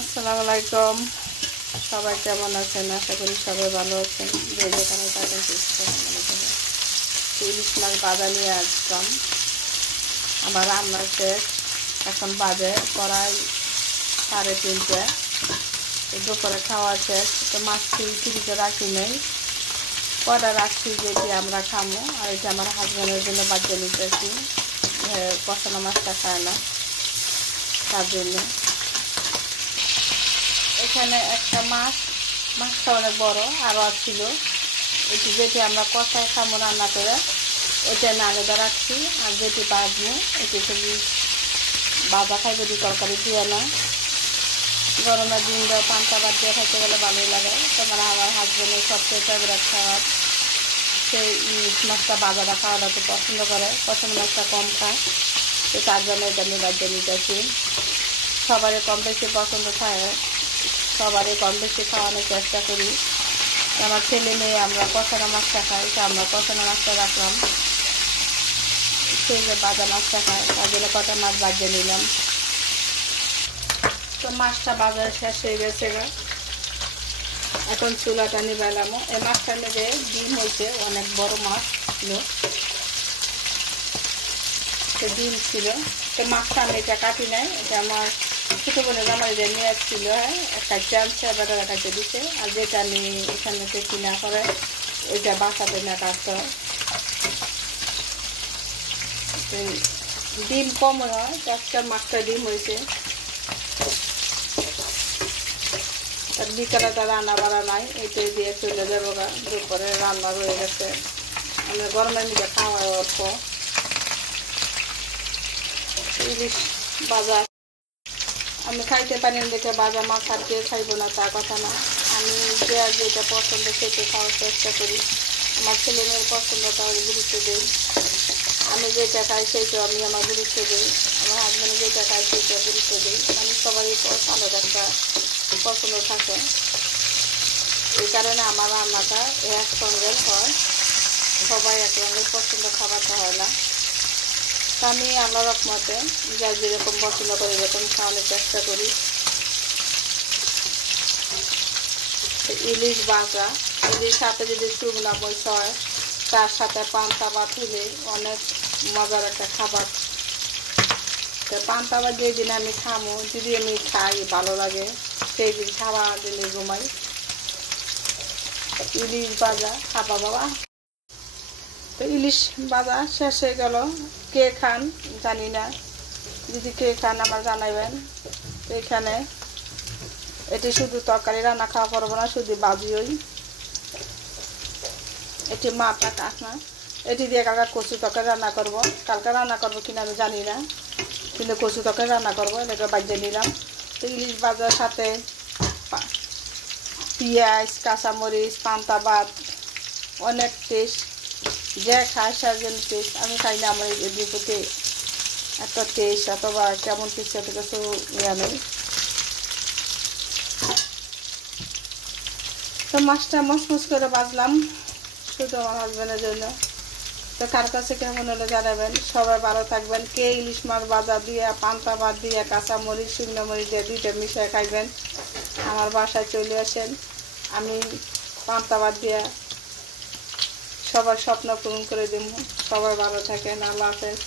আসসালামু আলাইকুম। সবাই কেমন আছেন? আশা করি সবাই ভালো আছেন। যে যেখানে থাকেন ইলিশ মাছ ভাজা নিয়ে আসলাম। আমার রান্না শেষ, এখন বাজে প্রায় 3:30। দুপুরে খাওয়া শেষ। তো মাছটি ফ্রিজে রাখি নেই, কটা রাখছি যেটি আমরা খামো। আর এটা আমার হাজব্যান্ডের জন্য বাজিয়ে নিতেছি, কষানো মাছটা খায় না, তার জন্য। এখানে একটা মাছটা অনেক বড়, আরও ছিল। এটি যেটি আমরা কষায় খামো রান্না করে, এটা আমি আলাদা রাখছি। আর যেটি বাজবো এটি শুধু বাজা খাই, যদি তরকারি দিয়ে না। গরমের দিন পান্তা ভাত দিয়ে খাইতে গেলে ভালোই লাগে। তোমার আমার হাজব্যান্ডের সবচেয়ে ফেভারিট খাবার, সেই ইলিশ মাছটা বাজাটা খাওয়াটা তো পছন্দ করে, পছন্দ মাছটা কম খায়। তো তার জন্য এটা আমি বাজিয়ে নিতেছি। সবারই কম বেশি পছন্দ থাকে, সবারই কম বেশি খাওয়ানোর চেষ্টা করি। আমার ছেলে মেয়ে আমরা কষানো মাছটা খাই, তো আমরা কষানো মাছটা রাখলাম। সেই যে বাজা মাছটা খায়, তার জন্য কটা মাছ বাজিয়ে নিলাম। তো মাছটা বাজার শেষ হয়ে গেছে, এখন চুলাটা নিবাইলাম। এই মাছটা নেবে ডিম হয়েছে, অনেক বড় মাছ ছিল, তো ডিম ছিল। তো মাছটা আমি এটা কাটি নাই, এটা আমার ছোটো বোনের আমার এটা নিয়ে আসছিল। একটা চালছে, এবার কাটতে দিচ্ছে। আর যেটা আমি এখানে থেকে না করে ওইটা বাসাতে না কাটতে হয়। ডিম কম হয়, একটা মাছটা ডিম হয়েছে। তার বিকালে তো রান্না বাড়া নাই, এইটাই দিয়ে চলে যাবো। দুপুরে রান্না রয়ে গেছে, আমরা গরমের মধ্যে খাওয়া অল্প। ইলিশ বাজার আমি খাইতে পারি না দেখে বাজা মাছ আর কে খাইব না তা কথা না। আমি যে আর যেটা পছন্দ সেটা খাওয়ার চেষ্টা করি। আমার ছেলে মেয়ের পছন্দটা গুরুত্ব দিই। আমি যেটা খাই সেইটা আমি আমার গুরুত্ব দিই, আমার হাজব্যান্ড যেটা খাই সেইটা গুরুত্ব দিই। মানে সবারই আলাদা একটা পছন্দ থাকে, এই কারণে আমার রান্নাটা এক সঙ্গে হয়। সবাই এক রঙের পছন্দ খাবারটা হয় না। তা আমি আল্লাহ রহমতে যা যেরকম পছন্দ করি এরকম খাওয়ানোর চেষ্টা করি। ইলিশ বাজা, ইলিশ সাথে যদি শুকনো মরিচ হয়, তার সাথে পান্তা ভাত হলে অনেক মজার একটা খাবার। তো পান্তা ভাত যেদিন আমি খামো, যদি আমি খাই ভালো লাগে, সেই দিন সারা দিনে ঘুমাই। ইলিশ ভাজা খাবা বাবা। তো ইলিশ ভাজা শেষ হয়ে গেল। কে খান জানি না, যদি কে খান আমার জানাইবেন। তো এখানে এটি শুধু তরকারি রান্না খাওয়া করবো না, শুধু বাজিওই। এটি মাথা কাঁকড়া, এটি দিয়ে কালকে কচু তরকারি রান্না করবো। কালকে রান্না করবো কিনা আমি জানি না, কিন্তু কচু তরকারি রান্না করবো, এটাকে বাজিয়ে নিলাম। তো ইলিশ ভাজার সাথে পেঁয়াজ, কাঁচামরিচ, পান্তা ভাত, অনেক টেস্ট। যে খায় সার্জেন টেস্ট, আমি খাই না। আমার এই দুটোতে একটা টেস্ট অথবা কেমন টেস্ট এত কিছু ইয়া নেই। তো মাছটা মচমচ করে বাজলাম শুধু আমার হাজব্যান্ডের জন্য। তো কার কাছে কেমন হলে জানাবেন। সবাই ভালো থাকবেন। কে ইলিশ মাছ ভাজা দিয়ে, পান্তা ভাত দিয়ে, কাঁচা মরিচ, শুকনো মরিচ দিয়ে দুইটা মিশিয়ে খাইবেন। আমার বাসায় চলে আসেন, আমি পান্তা ভাত দিয়ে সবার স্বপ্ন পূরণ করে দেব। সবাই ভালো থাকেন। আল্লাহ হাফেজ।